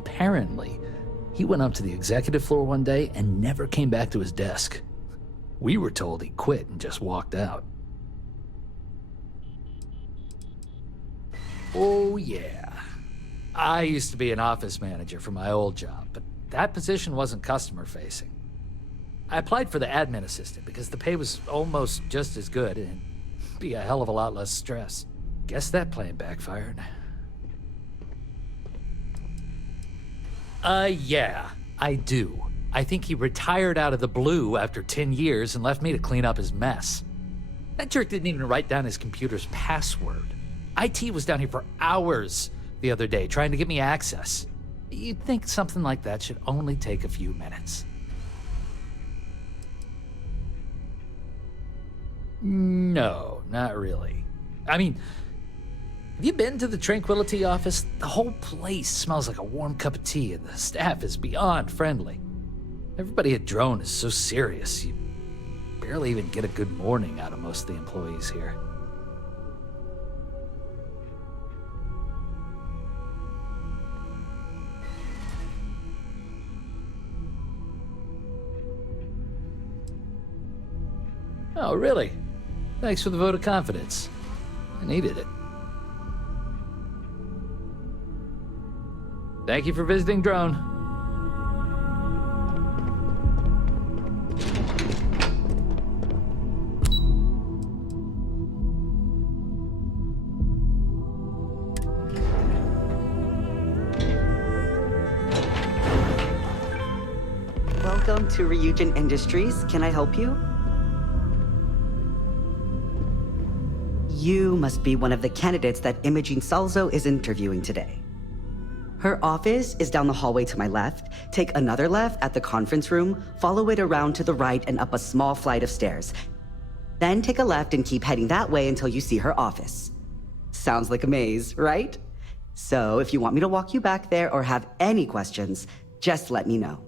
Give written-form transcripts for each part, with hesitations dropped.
Apparently, he went up to the executive floor one day and never came back to his desk. We were told he quit and just walked out. Oh yeah. I used to be an office manager for my old job, but that position wasn't customer facing. I applied for the admin assistant because the pay was almost just as good and it'd be a hell of a lot less stress. Guess that plan backfired. Yeah, I do. I think he retired out of the blue after 10 years and left me to clean up his mess. That jerk didn't even write down his computer's password. IT was down here for hours the other day trying to get me access. You'd think something like that should only take a few minutes. No, not really. I mean, have you been to the Tranquility office? The whole place smells like a warm cup of tea and the staff is beyond friendly. Everybody at Drone is so serious, you barely even get a good morning out of most of the employees here. Oh, really? Thanks for the vote of confidence. I needed it. Thank you for visiting Drone. Welcome to Ryujin Industries. Can I help you? You must be one of the candidates that Imogene Salzo is interviewing today. Her office is down the hallway to my left. Take another left at the conference room, follow it around to the right and up a small flight of stairs. Then take a left and keep heading that way until you see her office. Sounds like a maze, right? So if you want me to walk you back there or have any questions, just let me know.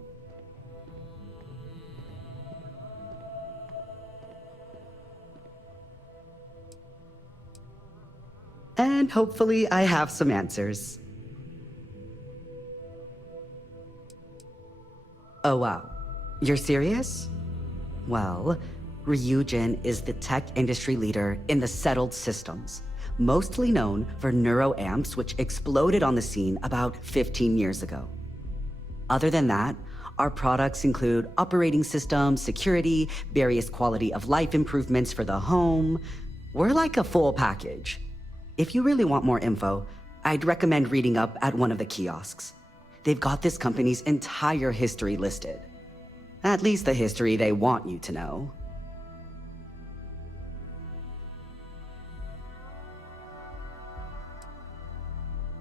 And hopefully I have some answers. Oh wow, you're serious? Well, Ryujin is the tech industry leader in the settled systems, mostly known for neuroamps, which exploded on the scene about 15 years ago. Other than that, our products include operating systems, security, various quality of life improvements for the home. We're like a full package. If you really want more info, I'd recommend reading up at one of the kiosks. They've got this company's entire history listed. At least the history they want you to know.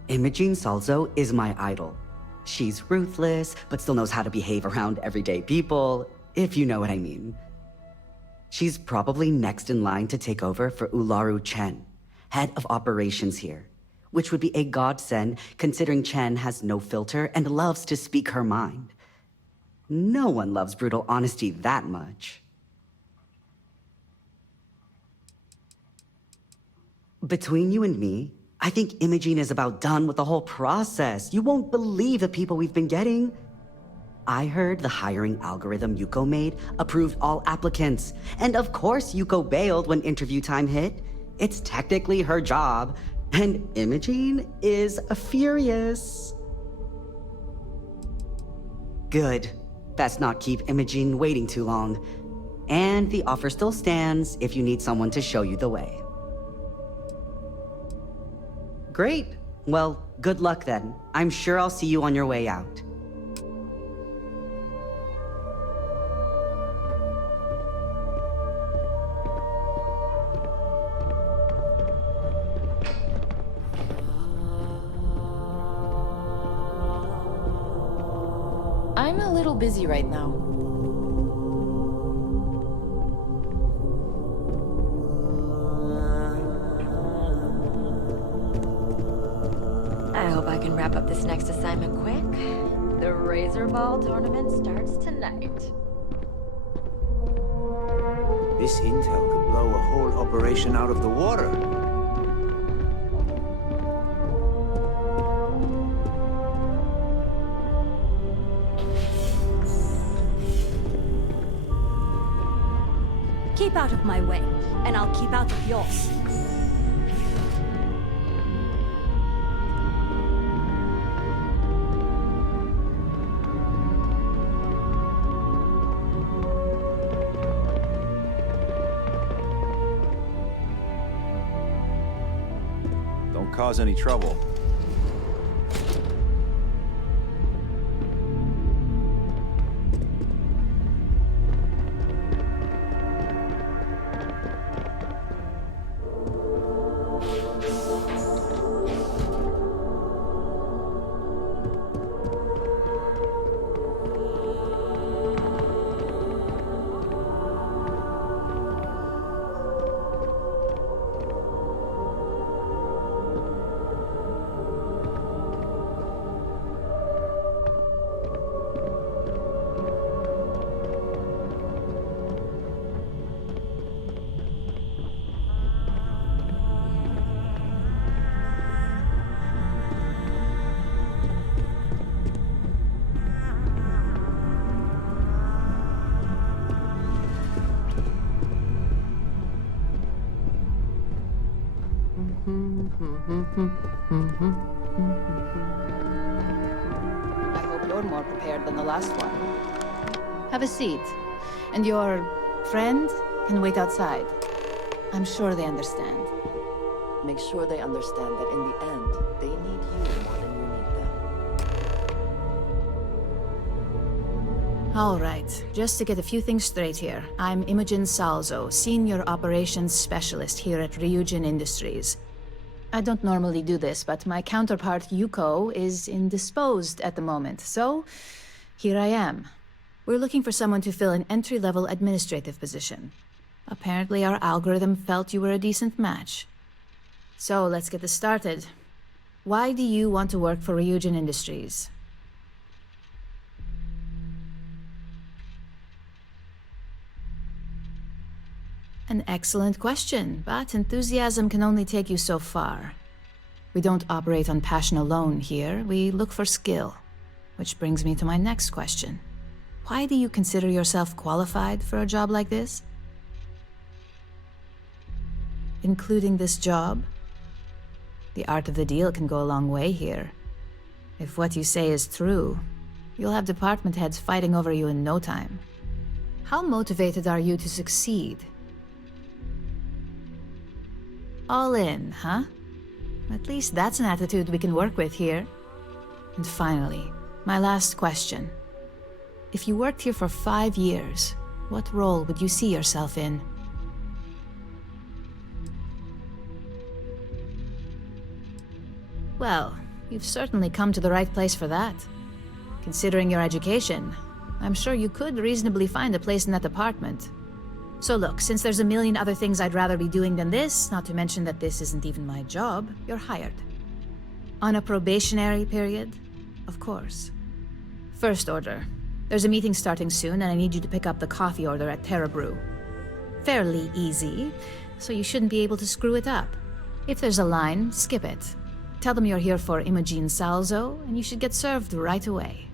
Imogene Salzo is my idol. She's ruthless, but still knows how to behave around everyday people, if you know what I mean. She's probably next in line to take over for Ularu Chen, head of operations here, which would be a godsend considering Chen has no filter and loves to speak her mind. No one loves brutal honesty that much. Between you and me, I think Imogene is about done with the whole process. You won't believe the people we've been getting. I heard the hiring algorithm Yuko made approved all applicants. And of course Yuko bailed when interview time hit. It's technically her job. And Imogene is furious. Good. Best not keep Imogene waiting too long. And the offer still stands if you need someone to show you the way. Great. Well, good luck then. I'm sure I'll see you on your way out. I'm a little busy right now. I hope I can wrap up this next assignment quick. The Razor Ball tournament starts tonight. This intel could blow a whole operation out of the water. Keep out of my way, and I'll keep out of yours. Don't cause any trouble. I hope you're more prepared than the last one. Have a seat. And your friend can wait outside. I'm sure they understand. Make sure they understand that in the end, they need you more than you need them. All right, just to get a few things straight here. I'm Imogen Salzo, Senior Operations Specialist here at Ryujin Industries. I don't normally do this, but my counterpart Yuko is indisposed at the moment, so here I am. We're looking for someone to fill an entry-level administrative position. Apparently our algorithm felt you were a decent match. So let's get this started. Why do you want to work for Ryujin Industries? An excellent question, but enthusiasm can only take you so far. We don't operate on passion alone here, we look for skill. Which brings me to my next question. Why do you consider yourself qualified for a job like this? Including this job? The art of the deal can go a long way here. If what you say is true, you'll have department heads fighting over you in no time. How motivated are you to succeed? All in, huh? At least that's an attitude we can work with here. And finally, my last question. If you worked here for 5 years, what role would you see yourself in? Well, you've certainly come to the right place for that. Considering your education, I'm sure you could reasonably find a place in that department. So look, since there's a million other things I'd rather be doing than this, not to mention that this isn't even my job, you're hired. On a probationary period, of course. First order. There's a meeting starting soon, and I need you to pick up the coffee order at Terra Brew. Fairly easy, so you shouldn't be able to screw it up. If there's a line, skip it. Tell them you're here for Imogen Salzo, and you should get served right away.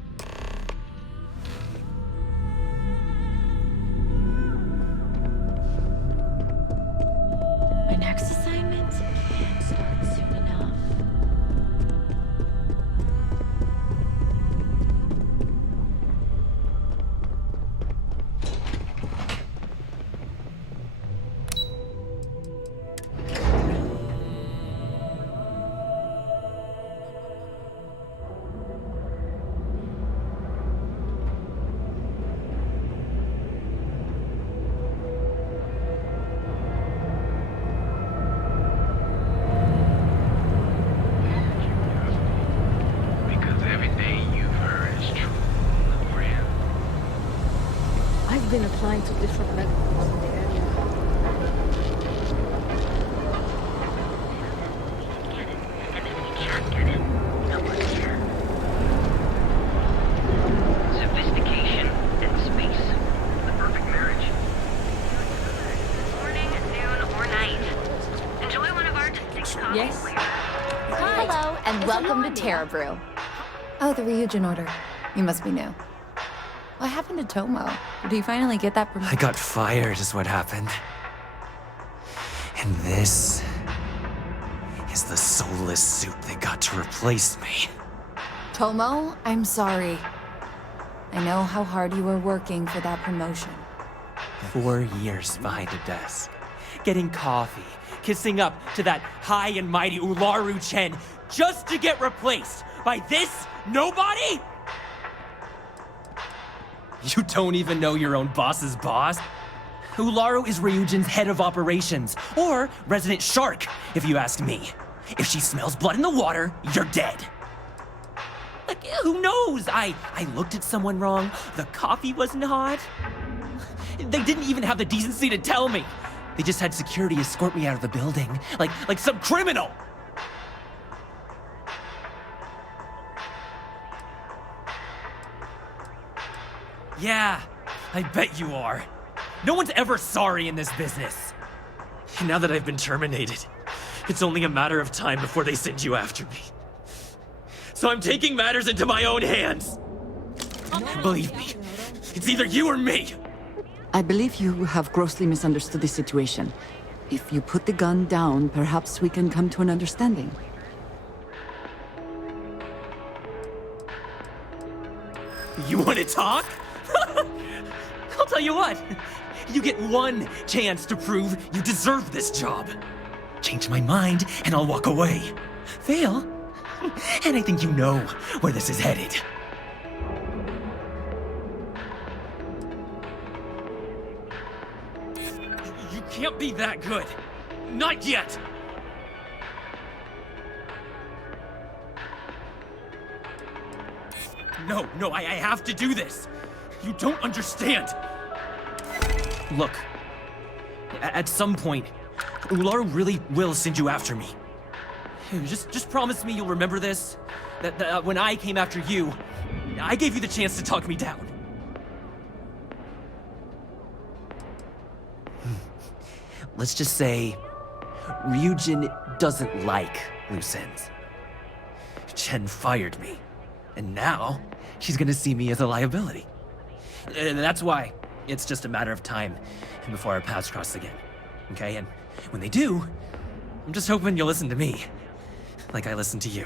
My next assignment can't start soon enough. I've been applying to different medicals in the area. Sophistication and space. The perfect marriage. Morning, noon, or night. Enjoy one of our distinct coffees. Yes. Hello, and welcome to Terra Brew. Oh, the Ryujin order. You must be new. What happened to Tomo? Did he finally get that promotion? I got fired is what happened. And this is the soulless suit they got to replace me. Tomo, I'm sorry. I know how hard you were working for that promotion. 4 years behind a desk, getting coffee, kissing up to that high and mighty Ularu Chen, just to get replaced by this nobody? You don't even know your own boss's boss? Ularu is Ryujin's head of operations, or resident shark, if you ask me. If she smells blood in the water, you're dead. Like, who knows? I looked at someone wrong, the coffee wasn't hot. They didn't even have the decency to tell me. They just had security escort me out of the building, like some criminal. Yeah, I bet you are. No one's ever sorry in this business. Now that I've been terminated, it's only a matter of time before they send you after me. So I'm taking matters into my own hands. Believe me, it's either you or me. I believe you have grossly misunderstood the situation. If you put the gun down, perhaps we can come to an understanding. You want to talk? I'll tell you what. You get one chance to prove you deserve this job. Change my mind, and I'll walk away. Fail, and I think you know where this is headed. You can't be that good. Not yet. No, I have to do this. You don't understand. Look, at some point, Ularu really will send you after me. Just promise me you'll remember this. That when I came after you, I gave you the chance to talk me down. Let's just say, Ryujin doesn't like loose ends. Chen fired me, and now she's gonna see me as a liability. And that's why it's just a matter of time before our paths cross again, okay? And when they do, I'm just hoping you'll listen to me, like I listened to you.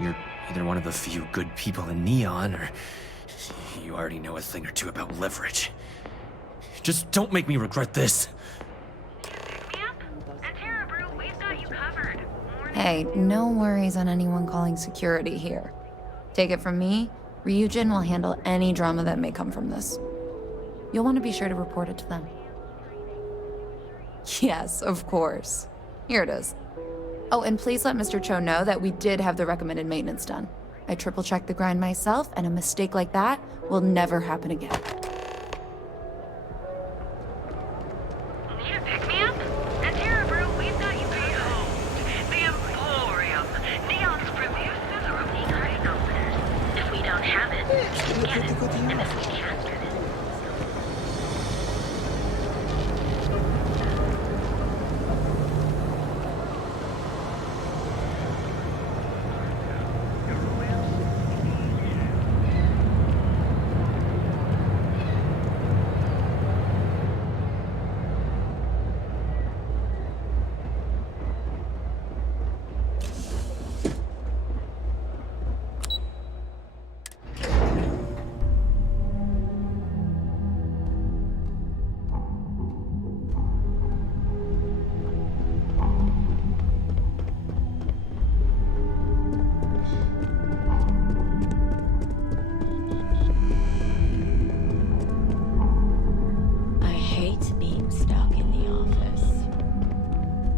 You're either one of the few good people in Neon, or you already know a thing or two about leverage. Just don't make me regret this. Hey, no worries on anyone calling security here. Take it from me, Ryujin will handle any drama that may come from this. You'll want to be sure to report it to them. Yes, of course. Here it is. Oh, and please let Mr. Cho know that we did have the recommended maintenance done. I triple-checked the grind myself, and a mistake like that will never happen again. Need a pick-me-up? At Terra Brew, we've got you behold. The Emporium. Neon's premier thoroughly high openers. If we don't have it, we can get it. And if we can't get it,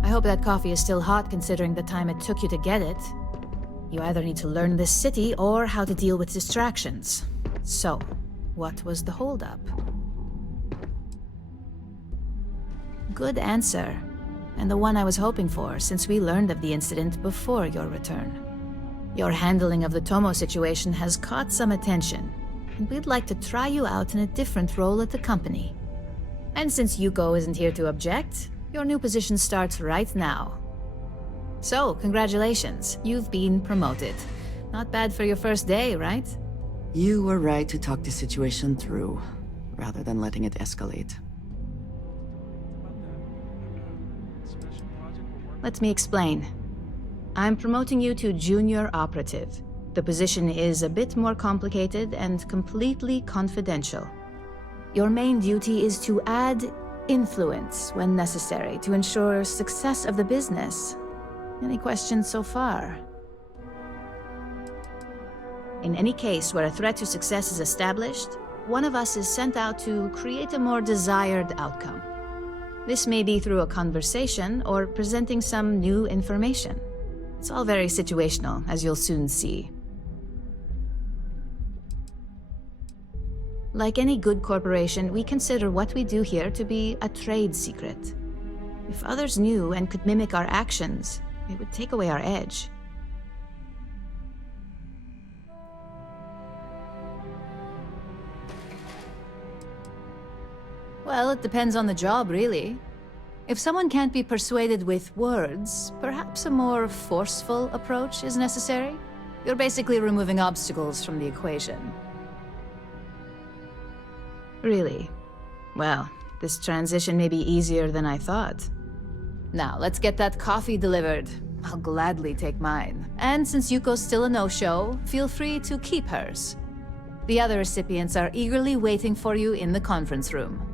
I hope that coffee is still hot considering the time it took you to get it. You either need to learn this city or how to deal with distractions. So, what was the holdup? Good answer. And the one I was hoping for, since we learned of the incident before your return. Your handling of the Tomo situation has caught some attention, and we'd like to try you out in a different role at the company. And since Yuko isn't here to object, your new position starts right now. So, congratulations, you've been promoted. Not bad for your first day, right? You were right to talk the situation through, rather than letting it escalate. Let me explain. I'm promoting you to junior operative. The position is a bit more complicated and completely confidential. Your main duty is to add influence when necessary to ensure success of the business. Any questions so far? In any case where a threat to success is established, one of us is sent out to create a more desired outcome. This may be through a conversation or presenting some new information. It's all very situational, as you'll soon see. Like any good corporation, we consider what we do here to be a trade secret. If others knew and could mimic our actions, it would take away our edge. Well, it depends on the job, really. If someone can't be persuaded with words, perhaps a more forceful approach is necessary. You're basically removing obstacles from the equation. Really? Well, this transition may be easier than I thought. Now, let's get that coffee delivered. I'll gladly take mine. And since Yuko's still a no-show, feel free to keep hers. The other recipients are eagerly waiting for you in the conference room.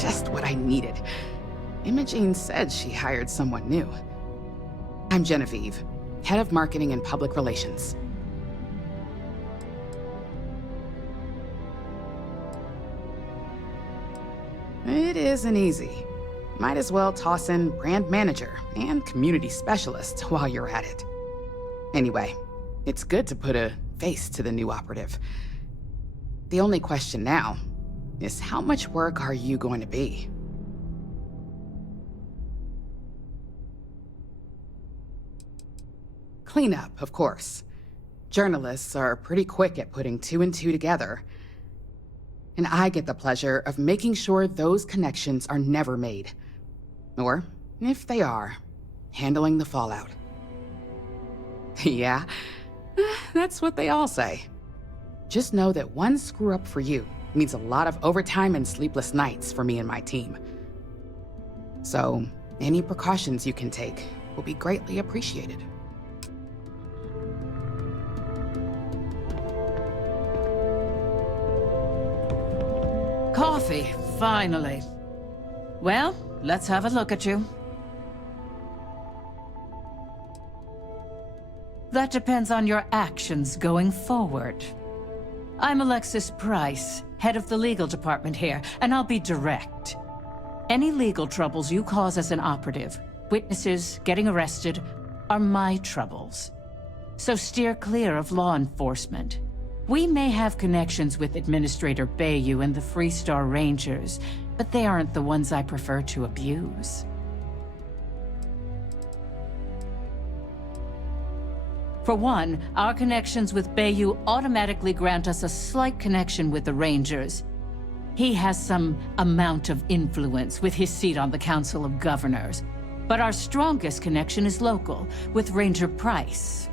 Just what I needed. Imogene said she hired someone new. I'm Genevieve, head of marketing and public relations. It isn't easy. Might as well toss in brand manager and community specialist while you're at it. Anyway, it's good to put a face to the new operative. The only question now is how much work are you going to be? Cleanup, of course. Journalists are pretty quick at putting two and two together. And I get the pleasure of making sure those connections are never made. Or, if they are, handling the fallout. Yeah, that's what they all say. Just know that one screw-up for you means a lot of overtime and sleepless nights for me and my team. So, any precautions you can take will be greatly appreciated. Coffee, finally. Well, let's have a look at you. That depends on your actions going forward. I'm Alexis Price, head of the legal department here, and I'll be direct. Any legal troubles you cause as an operative, witnesses, getting arrested, are my troubles. So steer clear of law enforcement. We may have connections with Administrator Bayou and the Freestar Rangers, but they aren't the ones I prefer to abuse. For one, our connections with Bayou automatically grant us a slight connection with the Rangers. He has some amount of influence with his seat on the Council of Governors. But our strongest connection is local, with Ranger Price.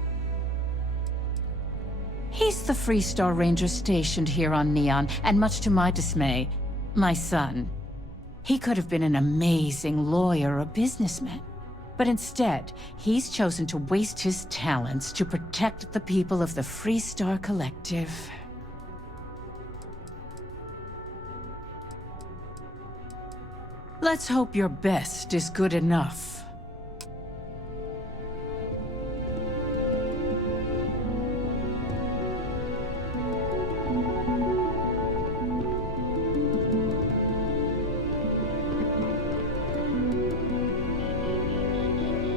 He's the Freestar Ranger stationed here on Neon, and much to my dismay, my son. He could have been an amazing lawyer or businessman. But instead, he's chosen to waste his talents to protect the people of the Freestar Collective. Let's hope your best is good enough.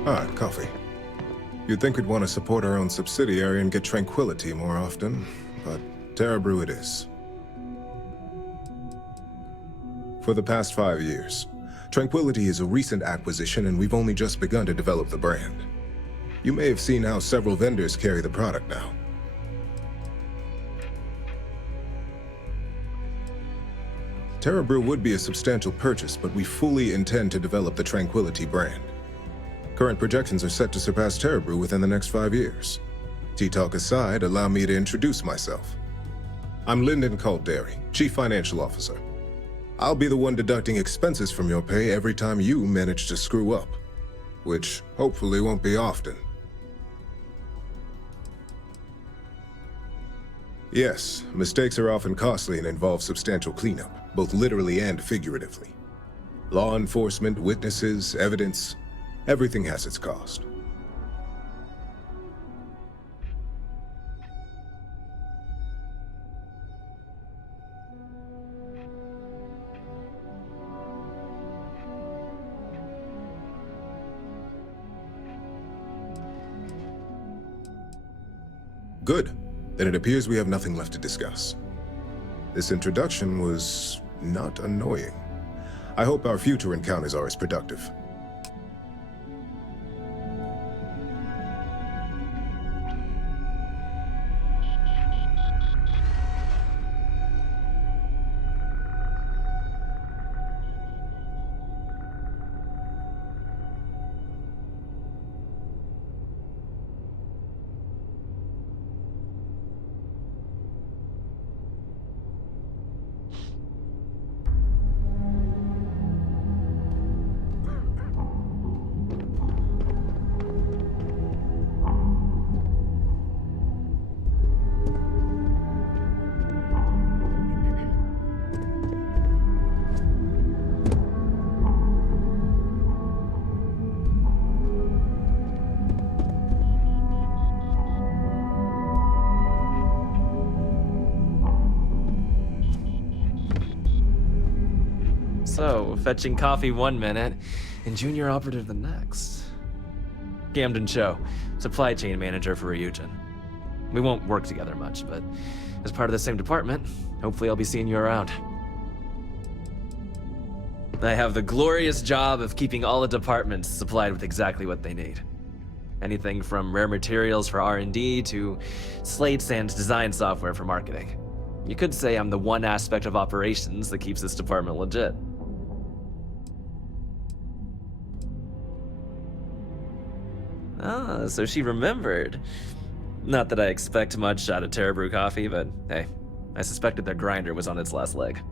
Ah, coffee. You'd think we'd want to support our own subsidiary and get tranquility more often, but Terra Brew it is. For the past 5 years, Tranquility is a recent acquisition, and we've only just begun to develop the brand. You may have seen how several vendors carry the product now. Terra Brew would be a substantial purchase, but we fully intend to develop the Tranquility brand. Current projections are set to surpass Terra Brew within the next 5 years. Tea talk aside, allow me to introduce myself. I'm Lyndon Calderi, Chief Financial Officer. I'll be the one deducting expenses from your pay every time you manage to screw up, which hopefully won't be often. Yes, mistakes are often costly and involve substantial cleanup, both literally and figuratively. Law enforcement, witnesses, evidence, everything has its cost. Good. Then it appears we have nothing left to discuss. This introduction was not annoying. I hope our future encounters are as productive. So, fetching coffee 1 minute, and junior operative the next. Camden Cho, supply chain manager for Ryujin. We won't work together much, but as part of the same department, hopefully I'll be seeing you around. I have the glorious job of keeping all the departments supplied with exactly what they need. Anything from rare materials for R&D to slates and design software for marketing. You could say I'm the one aspect of operations that keeps this department legit. Ah, so she remembered. Not that I expect much out of Terra Brew coffee, but hey, I suspected their grinder was on its last leg.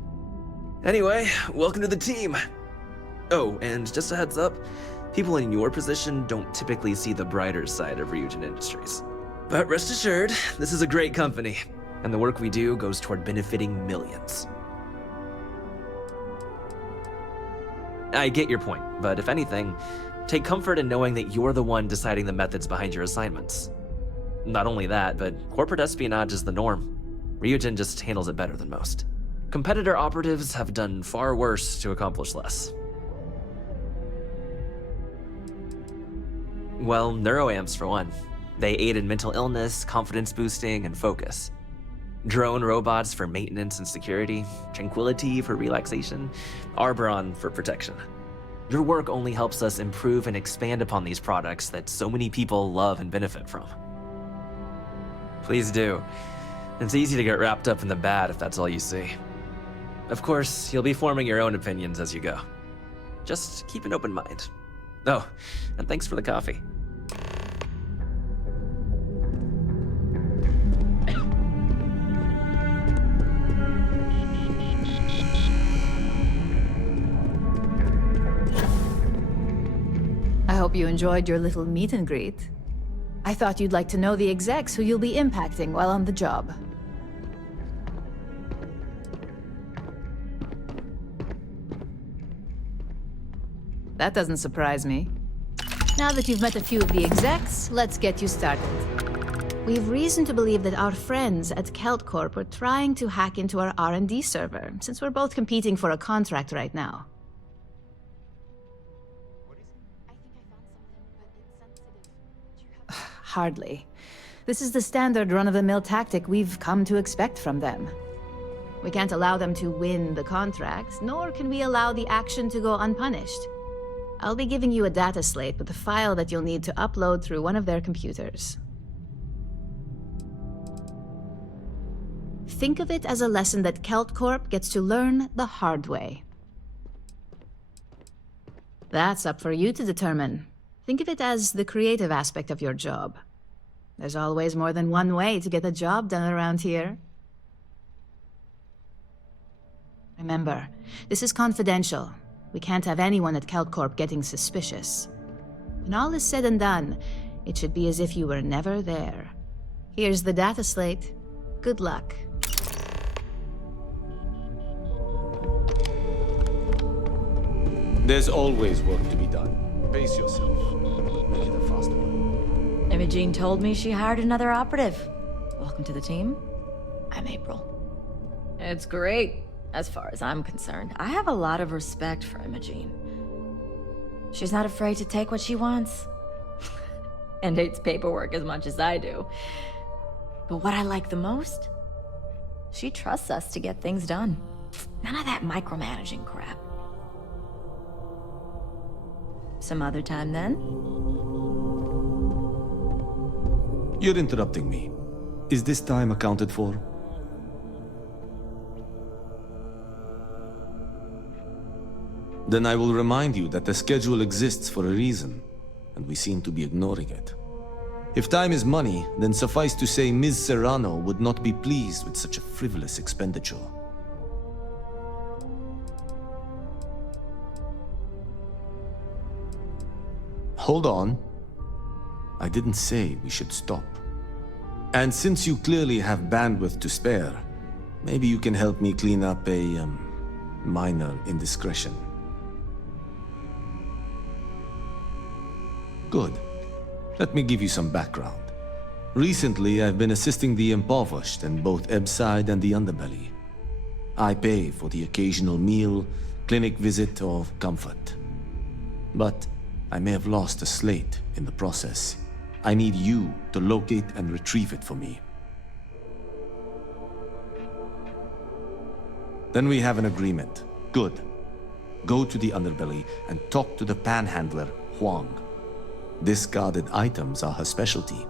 Anyway, welcome to the team. Oh, and just a heads up, people in your position don't typically see the brighter side of Ryujin Industries. But rest assured, this is a great company, and the work we do goes toward benefiting millions. I get your point, but if anything, take comfort in knowing that you're the one deciding the methods behind your assignments. Not only that, but corporate espionage is the norm. Ryujin just handles it better than most. Competitor operatives have done far worse to accomplish less. Well, neuroamps for one. They aid in mental illness, confidence boosting, and focus. Drone robots for maintenance and security, Tranquility for relaxation, Arboron for protection. Your work only helps us improve and expand upon these products that so many people love and benefit from. Please do. It's easy to get wrapped up in the bad if that's all you see. Of course, you'll be forming your own opinions as you go. Just keep an open mind. Oh, and thanks for the coffee. I hope you enjoyed your little meet and greet. I thought you'd like to know the execs who you'll be impacting while on the job. That doesn't surprise me. Now that you've met a few of the execs, let's get you started. We've reason to believe that our friends at Kelt Corp are trying to hack into our R&D server, since we're both competing for a contract right now. Hardly. This is the standard run-of-the-mill tactic we've come to expect from them. We can't allow them to win the contract, nor can we allow the action to go unpunished. I'll be giving you a data slate with a file that you'll need to upload through one of their computers. Think of it as a lesson that Kelt Corp gets to learn the hard way. That's up for you to determine. Think of it as the creative aspect of your job. There's always more than one way to get a job done around here. Remember, this is confidential. We can't have anyone at Kelt Corp getting suspicious. When all is said and done, it should be as if you were never there. Here's the data slate. Good luck. There's always work to be done. Pace yourself. Make it a faster one. Imogene told me she hired another operative. Welcome to the team. I'm April. It's great, as far as I'm concerned. I have a lot of respect for Imogene. She's not afraid to take what she wants. And hates paperwork as much as I do. But what I like the most? She trusts us to get things done. None of that micromanaging crap. Some other time, then? You're interrupting me. Is this time accounted for? Then I will remind you that the schedule exists for a reason, and we seem to be ignoring it. If time is money, then suffice to say Ms. Serrano would not be pleased with such a frivolous expenditure. Hold on. I didn't say we should stop. And since you clearly have bandwidth to spare, maybe you can help me clean up a, minor indiscretion. Good. Let me give you some background. Recently, I've been assisting the impoverished in both Ebbside and the Underbelly. I pay for the occasional meal, clinic visit, or comfort. But I may have lost a slate in the process. I need you to locate and retrieve it for me. Then we have an agreement. Good. Go to the Underbelly and talk to the panhandler, Huang. Discarded items are her specialty,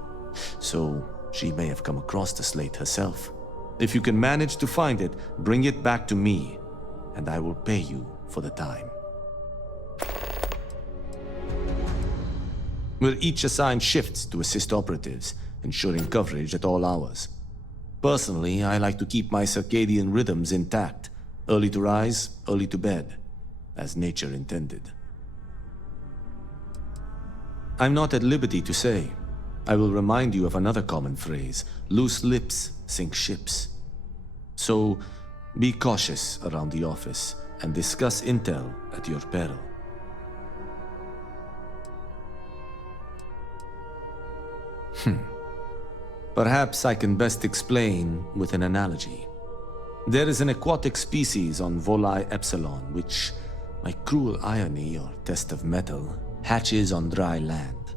so she may have come across the slate herself. If you can manage to find it, bring it back to me, and I will pay you for the time. We're each assigned shifts to assist operatives, ensuring coverage at all hours. Personally, I like to keep my circadian rhythms intact. Early to rise, early to bed, as nature intended. I'm not at liberty to say. I will remind you of another common phrase: loose lips sink ships. So, be cautious around the office and discuss intel at your peril. Perhaps I can best explain with an analogy. There is an aquatic species on Voli Epsilon which, by cruel irony or test of metal, hatches on dry land.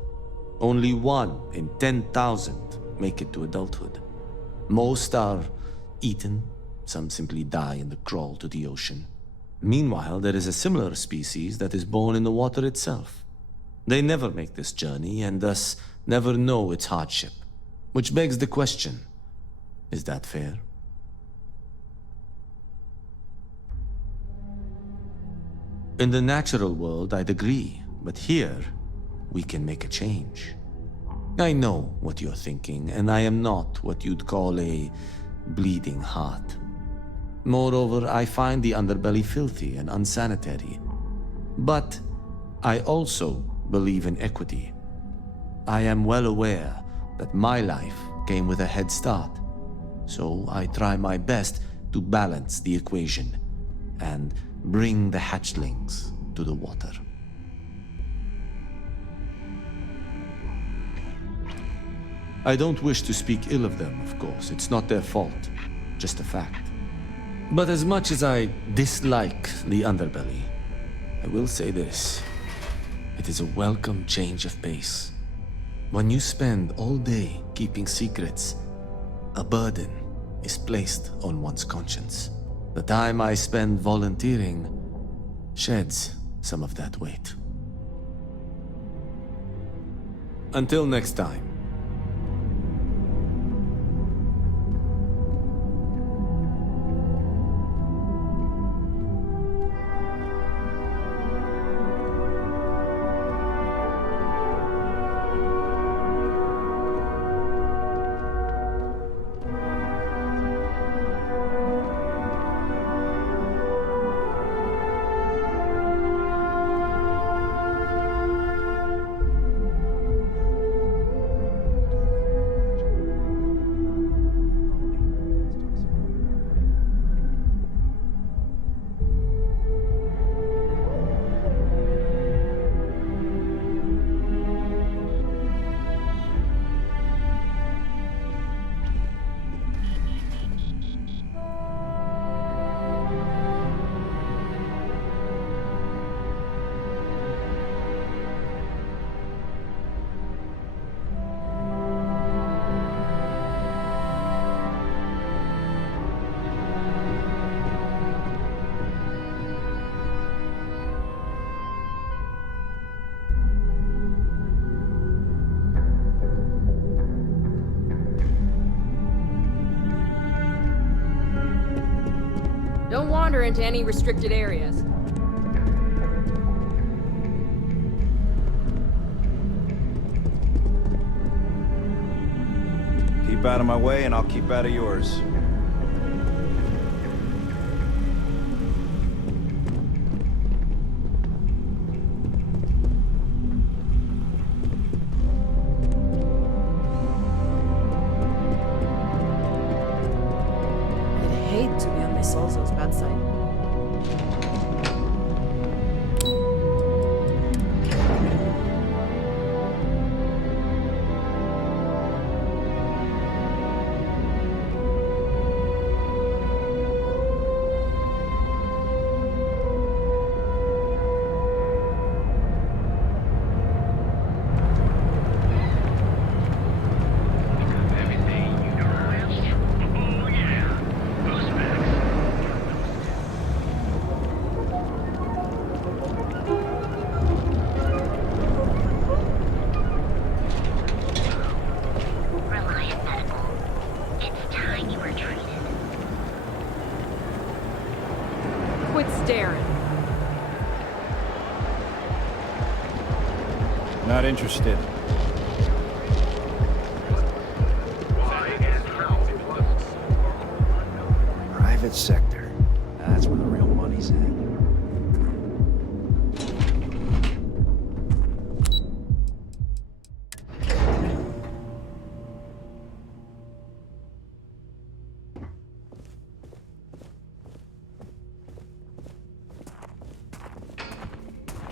Only 1 in 10,000 make it to adulthood. Most are eaten, some simply die in the crawl to the ocean. Meanwhile, there is a similar species that is born in the water itself. They never make this journey and thus never know its hardship. Which begs the question, is that fair? In the natural world, I'd agree, but here, we can make a change. I know what you're thinking, and I am not what you'd call a bleeding heart. Moreover, I find the Underbelly filthy and unsanitary. But I also believe in equity. I am well aware that my life came with a head start, so I try my best to balance the equation and bring the hatchlings to the water. I don't wish to speak ill of them, of course. It's not their fault, just a fact. But as much as I dislike the Underbelly, I will say this. It is a welcome change of pace. When you spend all day keeping secrets, a burden is placed on one's conscience. The time I spend volunteering sheds some of that weight. Until next time. Don't wander into any restricted areas. Keep out of my way and I'll keep out of yours. I'd hate to be on Miss Solzo's bad side. Quit staring. Not interested. Private sector. That's where the real money's at.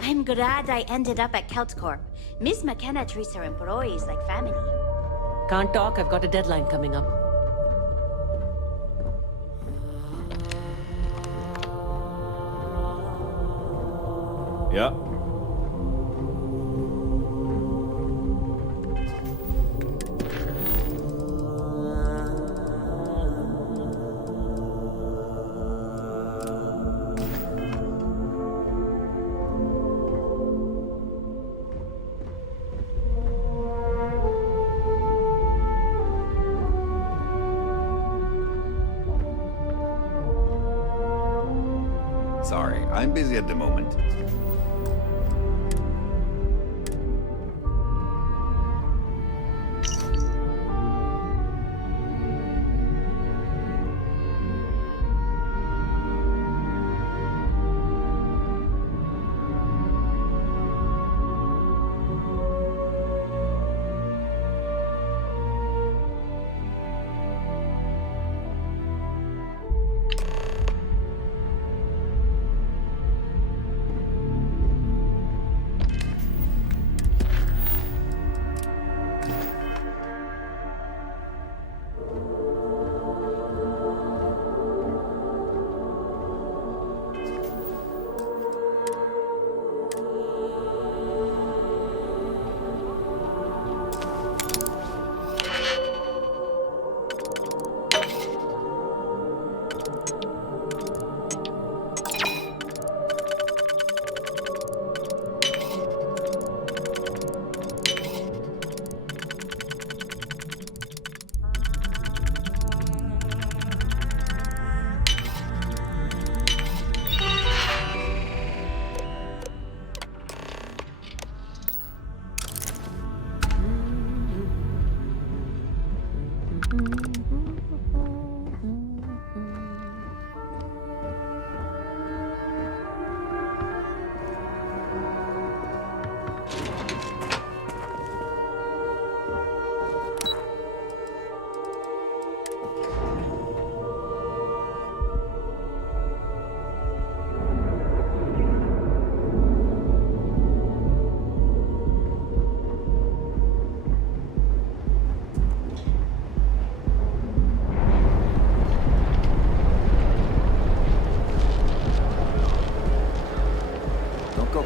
I'm glad I ended up at CountCorp. Miss McKenna treats her employees like family. Can't talk, I've got a deadline coming up. Yeah. Sorry, I'm busy at the moment.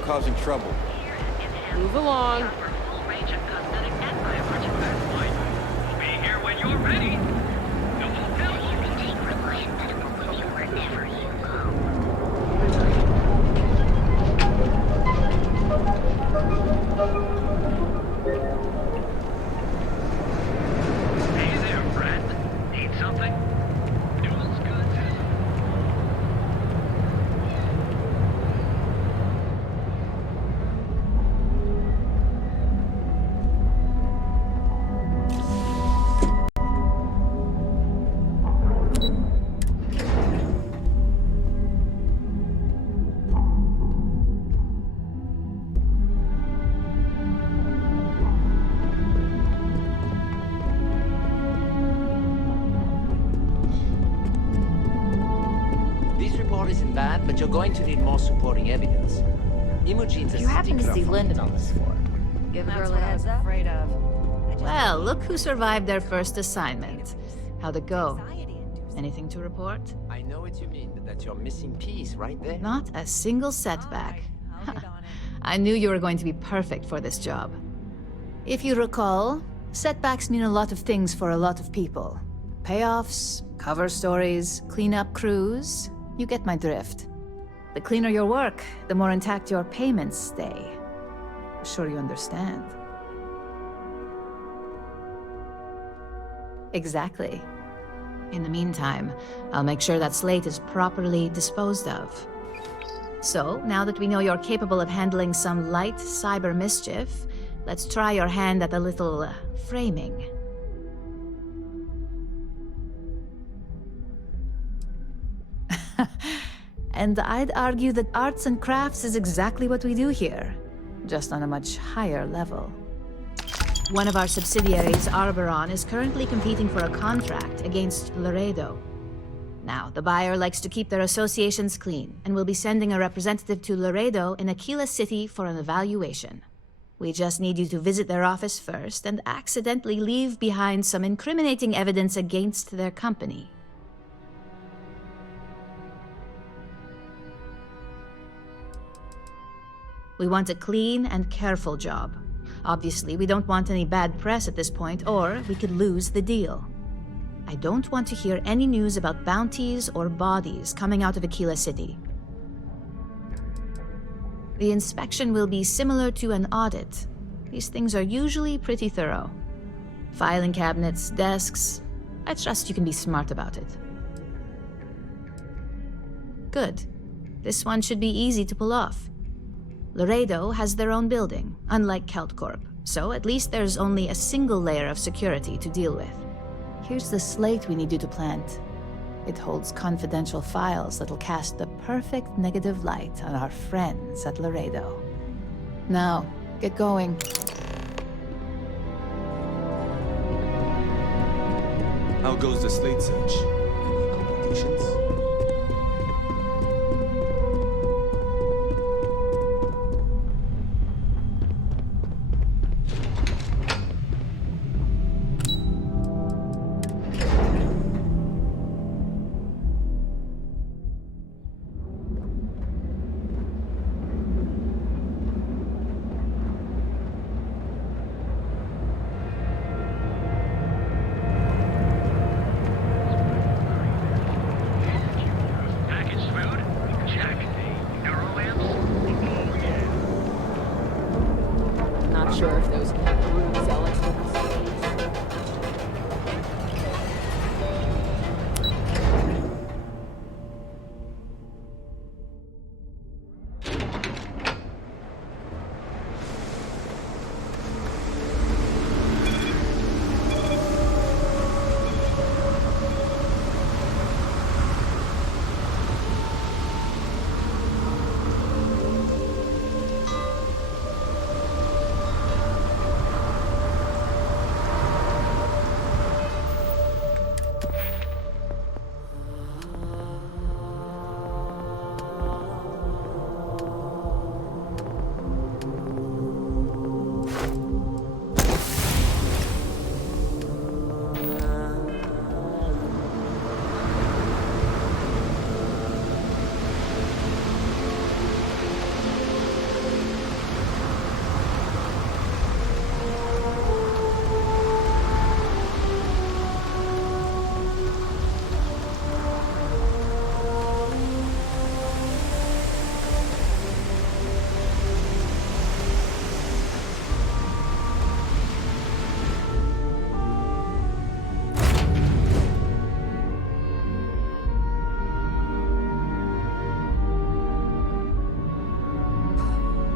causing trouble. Move along. We'll be here when you're ready. The hotel will contain reports that it will move you wherever you go. Hey there, friend. Need something? Noodles good? This report isn't bad, but you're going to need more supporting evidence. Imogene's a You happen to stickler see for Lyndon on this floor. Give the girl a heads up. Afraid of. Well, look who survived their first assignment. How'd it go? Anything to report? I know what you mean, but that's your missing piece right there. Not a single setback. I knew you were going to be perfect for this job. If you recall, setbacks mean a lot of things for a lot of people. Payoffs, cover stories, cleanup crews. You get my drift. The cleaner your work, the more intact your payments stay. I'm sure you understand. Exactly. In the meantime, I'll make sure that slate is properly disposed of. So, now that we know you're capable of handling some light cyber mischief, let's try your hand at a little framing. And I'd argue that arts and crafts is exactly what we do here, just on a much higher level. One of our subsidiaries, Arboron, is currently competing for a contract against Laredo. Now, the buyer likes to keep their associations clean, and will be sending a representative to Laredo in Aquila City for an evaluation. We just need you to visit their office first and accidentally leave behind some incriminating evidence against their company. We want a clean and careful job. Obviously, we don't want any bad press at this point, or we could lose the deal. I don't want to hear any news about bounties or bodies coming out of Aquila City. The inspection will be similar to an audit. These things are usually pretty thorough. Filing cabinets, desks. I trust you can be smart about it. Good. This one should be easy to pull off. Laredo has their own building, unlike KeltCorp, so at least there's only a single layer of security to deal with. Here's the slate we need you to plant. It holds confidential files that'll cast the perfect negative light on our friends at Laredo. Now, get going. How goes the slate search? Any complications? Sure if those kangaroo zealots will be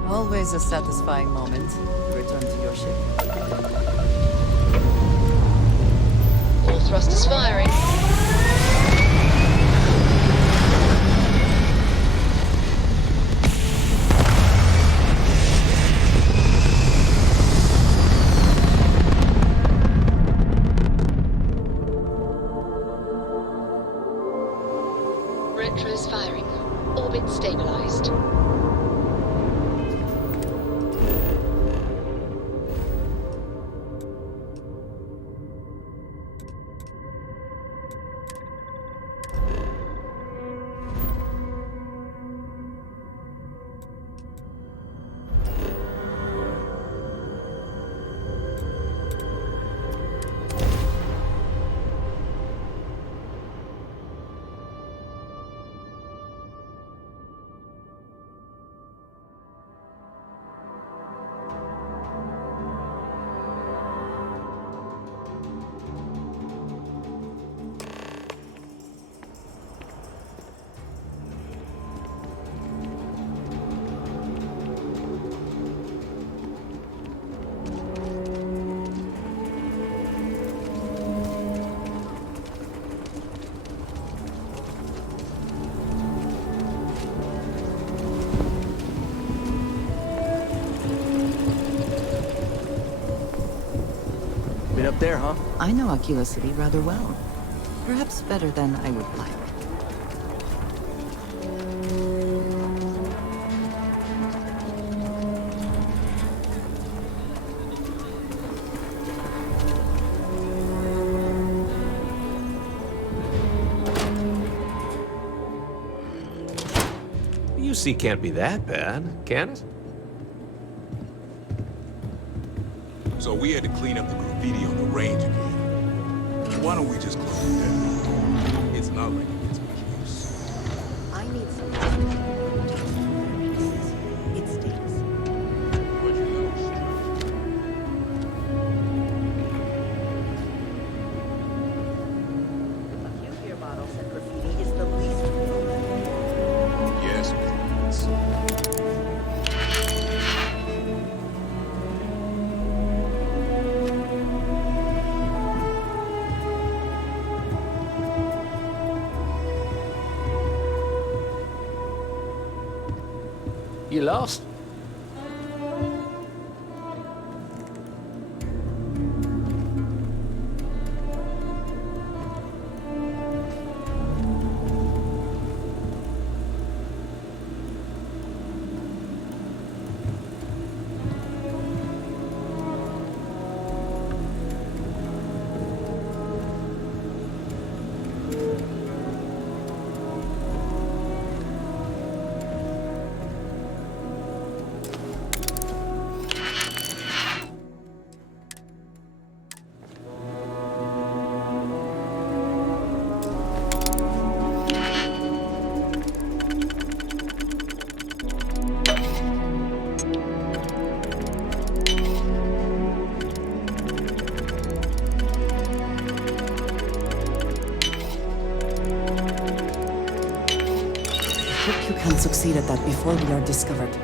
Always a satisfying moment. Return to your ship. All thrusters firing. Retros firing. Orbit stabilized. Been up there, huh? I know Aquila City rather well. Perhaps better than I would like. UC can't be that bad, can it? So we had to clean up the graffiti on the range again. Why don't we just close it down? It's not like it gets much use. I need some. It stinks. A few beer bottles and graffiti is the least of your worries. Yes, please. You lost? Hope you can succeed at that before we are discovered.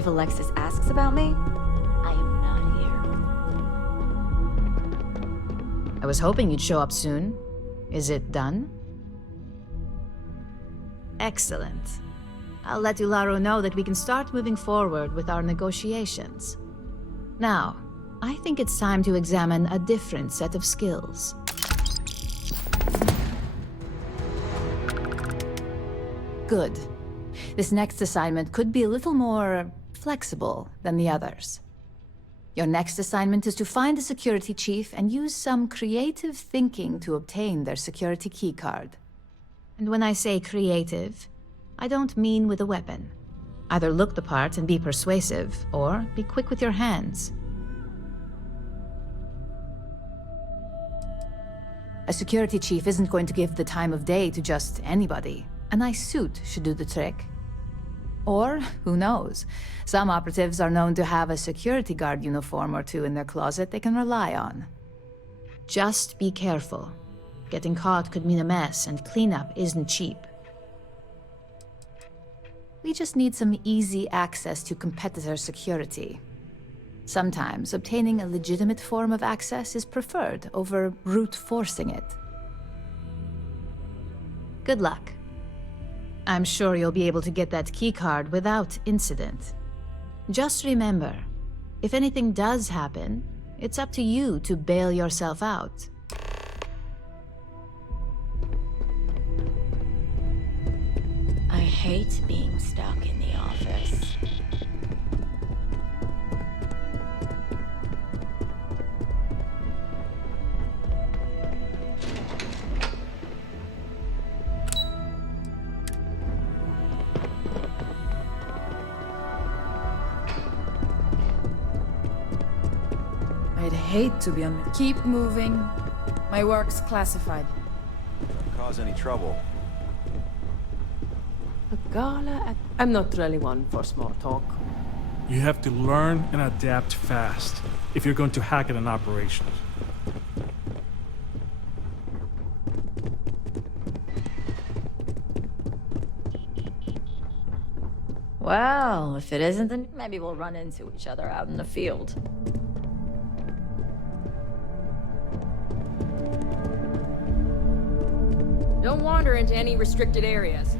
If Alexis asks about me, I am not here. I was hoping you'd show up soon. Is it done? Excellent. I'll let Ularo know that we can start moving forward with our negotiations. Now, I think it's time to examine a different set of skills. Good. This next assignment could be a little more flexible than the others. Your next assignment is to find a security chief and use some creative thinking to obtain their security keycard. And when I say creative, I don't mean with a weapon. Either look the part and be persuasive, or be quick with your hands. A security chief isn't going to give the time of day to just anybody. A nice suit should do the trick. Or, who knows, some operatives are known to have a security guard uniform or two in their closet they can rely on. Just be careful. Getting caught could mean a mess, and cleanup isn't cheap. We just need some easy access to competitor security. Sometimes obtaining a legitimate form of access is preferred over brute forcing it. Good luck. I'm sure you'll be able to get that keycard without incident. Just remember, if anything does happen, it's up to you to bail yourself out. I hate being stuck in the office. I'd hate to be on. Keep moving. My work's classified. Don't cause any trouble. A gala? I'm not really one for small talk. You have to learn and adapt fast if you're going to hack at an operation. Well, if it isn't, then maybe we'll run into each other out in the field. Don't wander into any restricted areas.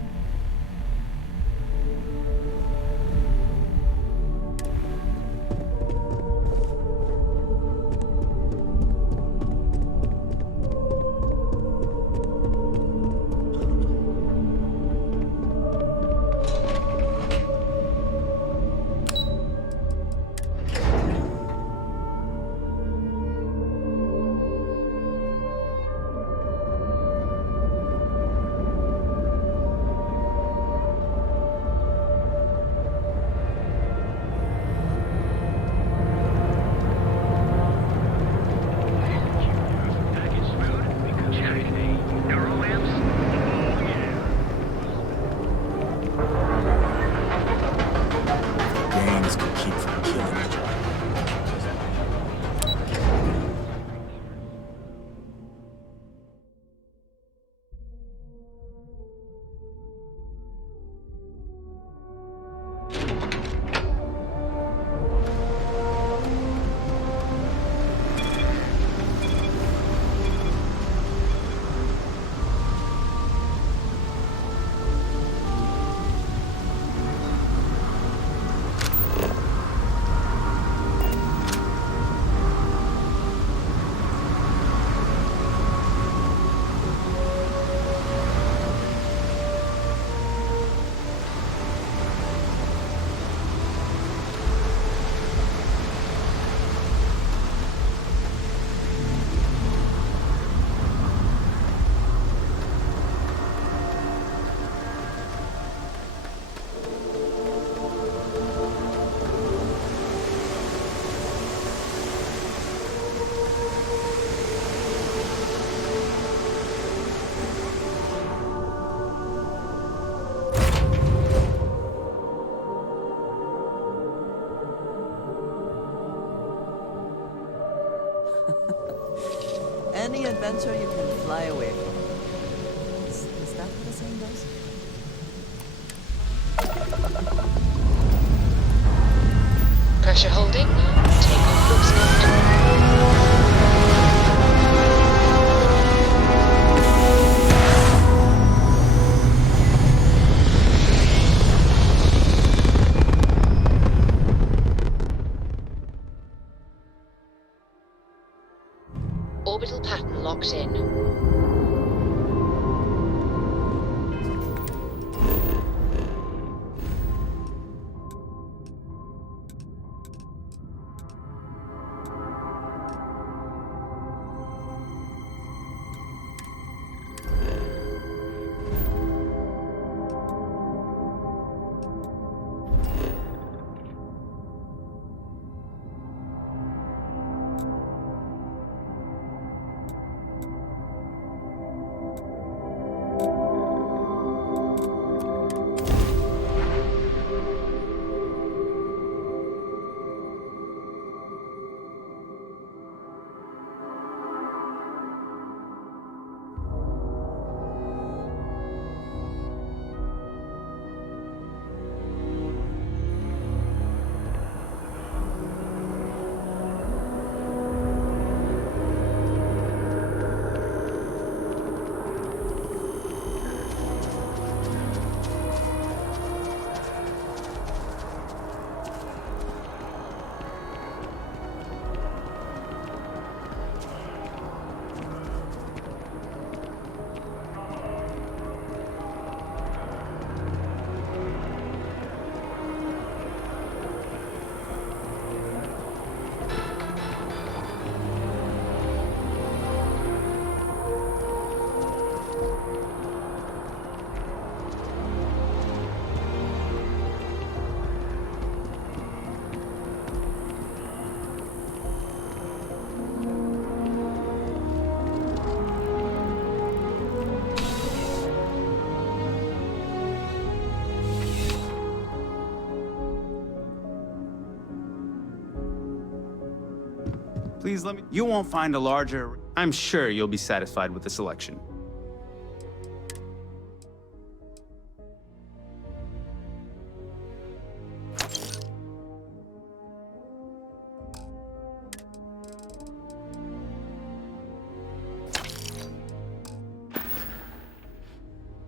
Any adventure you can fly away from. Is that what the saying goes? Pressure holding. Takeoff looks good. Orbital pattern locked in. Please let me. You won't find a larger. I'm sure you'll be satisfied with the selection.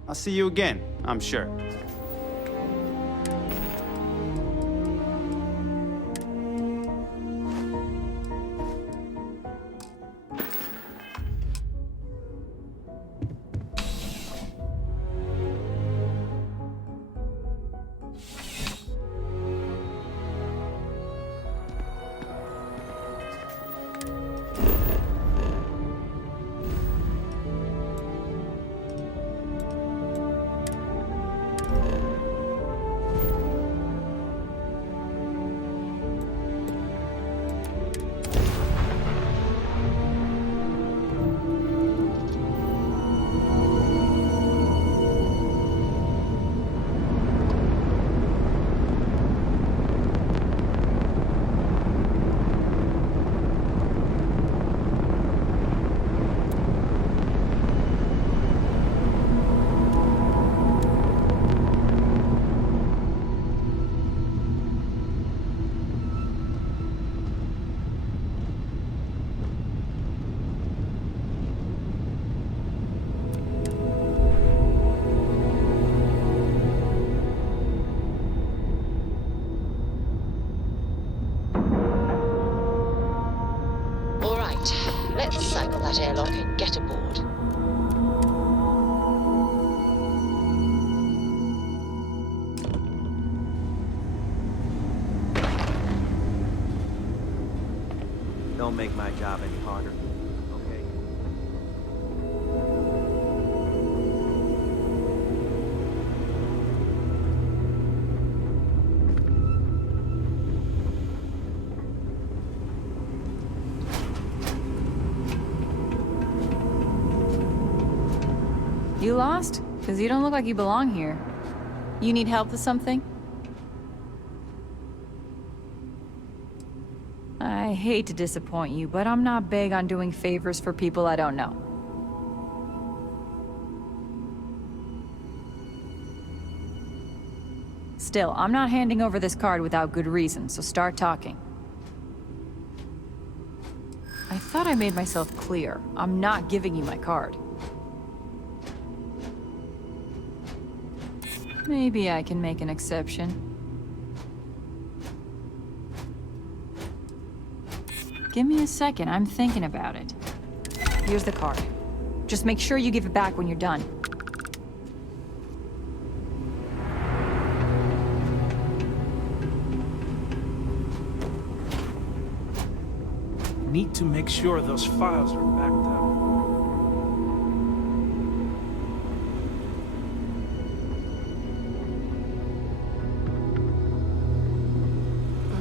I'll see you again, I'm sure. Let's cycle that airlock and get aboard. Don't make my job any harder, okay? You lost? Because you don't look like you belong here. You need help with something? I hate to disappoint you, but I'm not big on doing favors for people I don't know. Still, I'm not handing over this card without good reason, so start talking. I thought I made myself clear. I'm not giving you my card. Maybe I can make an exception. Give me a second, I'm thinking about it. Here's the card. Just make sure you give it back when you're done. Need to make sure those files are backed up.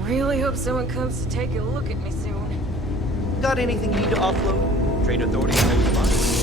Really hope someone comes to take a look at me soon. Got anything you need to offload? Trade authority, how you want?